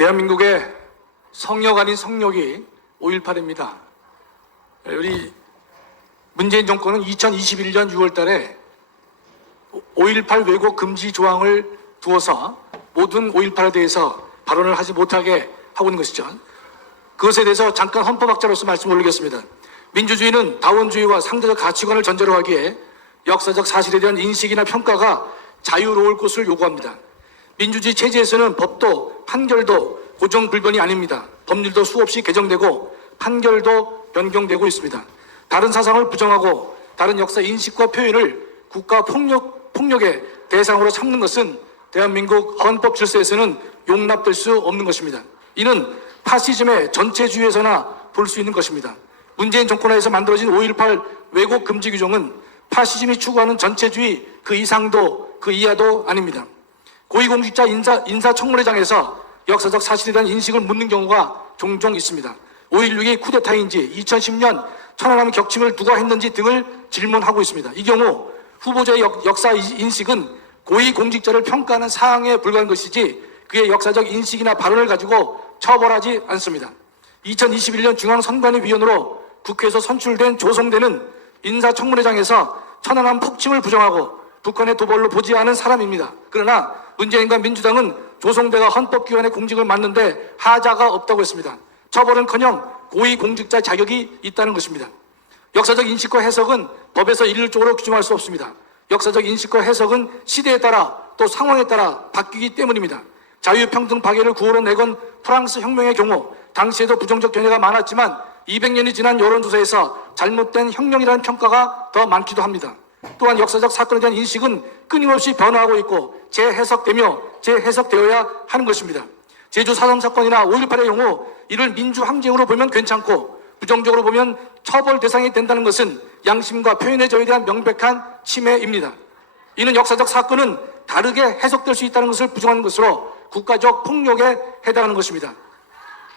대한민국의 성역 아닌 성역이 5.18입니다. 우리 문재인 정권은 2021년 6월 달에 5.18 왜곡 금지 조항을 두어서 모든 5.18에 대해서 발언을 하지 못하게 하고 있는 것이죠. 그것에 대해서 잠깐 헌법학자로서 말씀을 올리겠습니다. 민주주의는 다원주의와 상대적 가치관을 전제로 하기에 역사적 사실에 대한 인식이나 평가가 자유로울 것을 요구합니다. 민주주의 체제에서는 법도 판결도 고정불변이 아닙니다. 법률도 수없이 개정되고 판결도 변경되고 있습니다. 다른 사상을 부정하고 다른 역사 인식과 표현을 국가 폭력의 대상으로 삼는 것은 대한민국 헌법 질서에서는 용납될 수 없는 것입니다. 이는 파시즘의 전체주의에서나 볼 수 있는 것입니다. 문재인 정권하에서 만들어진 5.18 왜곡 금지 규정은 파시즘이 추구하는 전체주의 그 이상도 그 이하도 아닙니다. 고위공직자 인사청문회장에서 역사적 사실에 대한 인식을 묻는 경우가 종종 있습니다. 5.16이 쿠데타인지 2010년 천안함 격침을 누가 했는지 등을 질문하고 있습니다. 이 경우 후보자의 역사 인식은 고위공직자를 평가하는 사항에 불과한 것이지 그의 역사적 인식이나 발언을 가지고 처벌하지 않습니다. 2021년 중앙선관위 위원으로 국회에서 선출된 조성대는 인사청문회장에서 천안함 폭침을 부정하고 북한의 도발로 보지 않은 사람입니다. 그러나 문재인과 민주당은 조성대가 헌법기관의 공직을 맡는데 하자가 없다고 했습니다. 처벌은커녕 고위공직자 자격이 있다는 것입니다. 역사적 인식과 해석은 법에서 일률적으로 규정할 수 없습니다. 역사적 인식과 해석은 시대에 따라 또 상황에 따라 바뀌기 때문입니다. 자유평등 파괴를 구호로 내건 프랑스 혁명의 경우 당시에도 부정적 견해가 많았지만 200년이 지난 여론조사에서 잘못된 혁명이라는 평가가 더 많기도 합니다. 또한 역사적 사건에 대한 인식은 끊임없이 변화하고 있고 재해석되어야 하는 것입니다. 제주 4.3 사건이나 5.18의 경우 이를 민주항쟁으로 보면 괜찮고 부정적으로 보면 처벌 대상이 된다는 것은 양심과 표현의 자유에 대한 명백한 침해입니다. 이는 역사적 사건은 다르게 해석될 수 있다는 것을 부정하는 것으로 국가적 폭력에 해당하는 것입니다.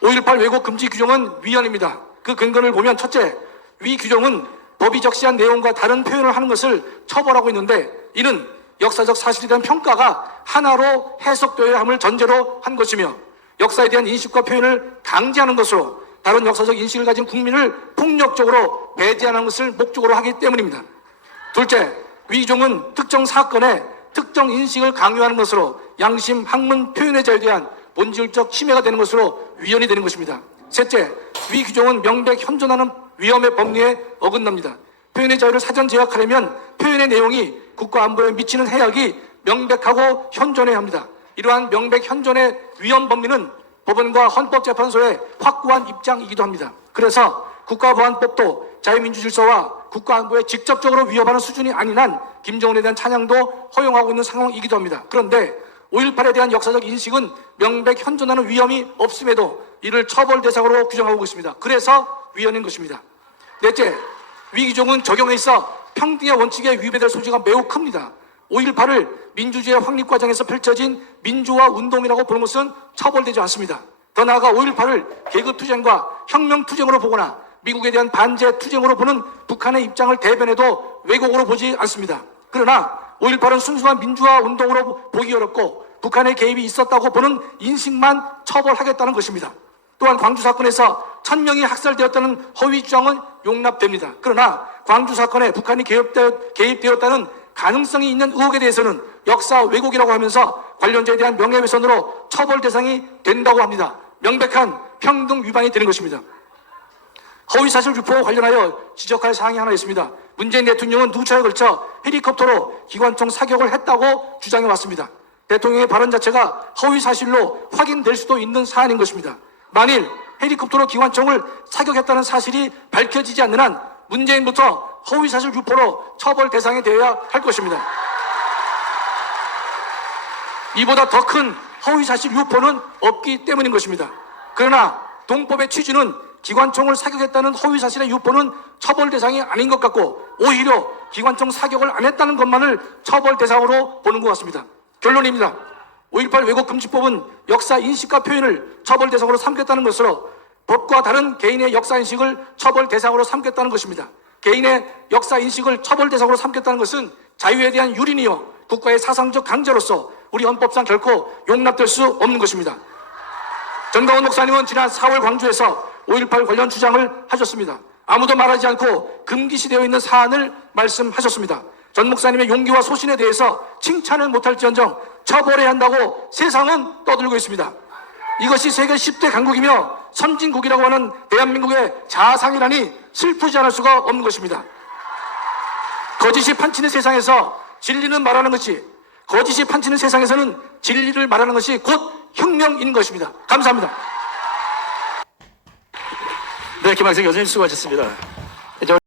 5.18 왜곡 금지 규정은 위헌입니다. 그 근거를 보면 첫째, 위 규정은 법이 적시한 내용과 다른 표현을 하는 것을 처벌하고 있는데 이는 역사적 사실에 대한 평가가 하나로 해석되어야 함을 전제로 한 것이며 역사에 대한 인식과 표현을 강제하는 것으로 다른 역사적 인식을 가진 국민을 폭력적으로 배제하는 것을 목적으로 하기 때문입니다. 둘째, 위 규정은 특정 사건에 특정 인식을 강요하는 것으로 양심, 학문, 표현의 자유에 대한 본질적 침해가 되는 것으로 위헌이 되는 것입니다. 셋째, 위 규정은 명백 현존하는 위험의 법리에 어긋납니다. 표현의 자유를 사전 제약하려면 표현의 내용이 국가 안보에 미치는 해악이 명백하고 현존해야 합니다. 이러한 명백 현존의 위헌 법리는 법원과 헌법재판소의 확고한 입장이기도 합니다. 그래서 국가보안법도 자유민주질서와 국가안보에 직접적으로 위협하는 수준이 아닌 한 김정은에 대한 찬양도 허용하고 있는 상황이기도 합니다. 그런데 5.18에 대한 역사적 인식은 명백 현존하는 위험이 없음에도 이를 처벌 대상으로 규정하고 있습니다. 그래서 위헌인 것입니다. 넷째, 위 규정은 적용에 있어 평등의 원칙에 위배될 소지가 매우 큽니다. 5.18을 민주주의 확립 과정에서 펼쳐진 민주화 운동이라고 보는 것은 처벌되지 않습니다. 더 나아가 5.18을 계급투쟁과 혁명투쟁으로 보거나 미국에 대한 반제투쟁으로 보는 북한의 입장을 대변해도 왜곡으로 보지 않습니다. 그러나 5.18은 순수한 민주화 운동으로 보기 어렵고 북한의 개입이 있었다고 보는 인식만 처벌하겠다는 것입니다. 또한 광주 사건에서 1000명이 학살되었다는 허위 주장은 용납됩니다. 그러나 광주 사건에 북한이 개입되었다는 가능성이 있는 의혹에 대해서는 역사 왜곡이라고 하면서 관련자에 대한 명예훼손으로 처벌 대상이 된다고 합니다. 명백한 평등 위반이 되는 것입니다. 허위사실 유포와 관련하여 지적할 사항이 하나 있습니다. 문재인 대통령은 누차에 걸쳐 헬리콥터로 기관총 사격을 했다고 주장해왔습니다. 대통령의 발언 자체가 허위사실로 확인될 수도 있는 사안인 것입니다. 만일 헬리콥터로 기관총을 사격했다는 사실이 밝혀지지 않는 한 문재인부터 허위사실 유포로 처벌 대상이 되어야 할 것입니다. 이보다 더 큰 허위사실 유포는 없기 때문인 것입니다. 그러나 동법의 취지는 기관총을 사격했다는 허위사실의 유포는 처벌 대상이 아닌 것 같고 오히려 기관총 사격을 안 했다는 것만을 처벌 대상으로 보는 것 같습니다. 결론입니다. 5.18 왜곡금지법은 역사 인식과 표현을 처벌 대상으로 삼겠다는 것으로 법과 다른 개인의 역사 인식을 처벌 대상으로 삼겠다는 것입니다. 개인의 역사 인식을 처벌 대상으로 삼겠다는 것은 자유에 대한 유린이요 국가의 사상적 강제로서 우리 헌법상 결코 용납될 수 없는 것입니다. 전광훈 목사님은 지난 4월 광주에서 5.18 관련 주장을 하셨습니다. 아무도 말하지 않고 금기시되어 있는 사안을 말씀하셨습니다. 전 목사님의 용기와 소신에 대해서 칭찬을 못할지언정 처벌해야 한다고 세상은 떠들고 있습니다. 이것이 세계 10대 강국이며 선진국이라고 하는 대한민국의 자상이라니 슬프지 않을 수가 없는 것입니다. 거짓이 판치는 세상에서 진리는 말하는 것이, 거짓이 판치는 세상에서는 진리를 말하는 것이 곧 혁명인 것입니다. 감사합니다. 네, 김학생 교수님 수고하셨습니다.